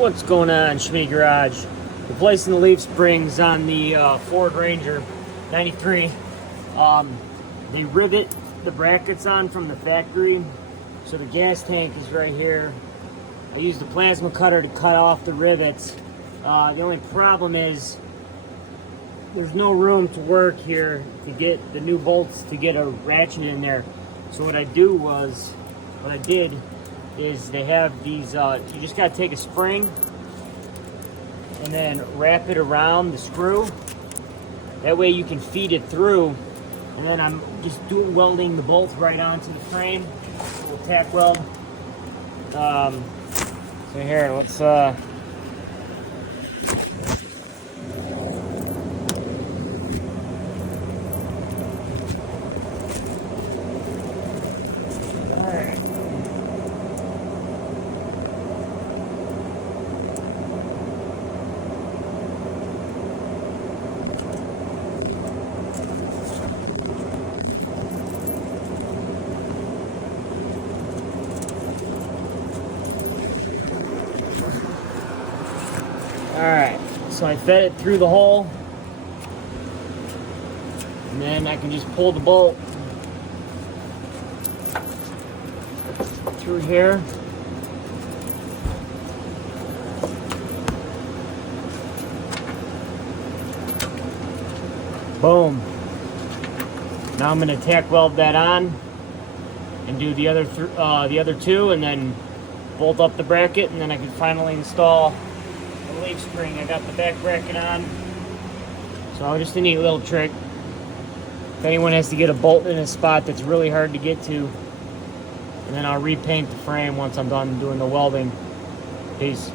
What's going on, Schmitty Garage? Replacing the leaf springs on the Ford Ranger 93. They rivet the brackets on from the factory, so the gas tank is right here. I used a plasma cutter to cut off the rivets. The only problem is there's no room to work here to get the new bolts to get a ratchet in there. So what I did is they have these, you just gotta take a spring and then wrap it around the screw. That way you can feed it through, and then I'm just welding the bolts right onto the frame. We'll tack weld. So here, let's Alright, so I fed it through the hole, and then I can just pull the bolt through here. Boom. Now I'm going to tack weld that on and do the other two, and then bolt up the bracket, and then I can finally install the leaf spring. I got the back bracket on, so just a neat little trick. If anyone has to get a bolt in a spot that's really hard to get to, and then I'll repaint the frame once I'm done doing the welding. Peace.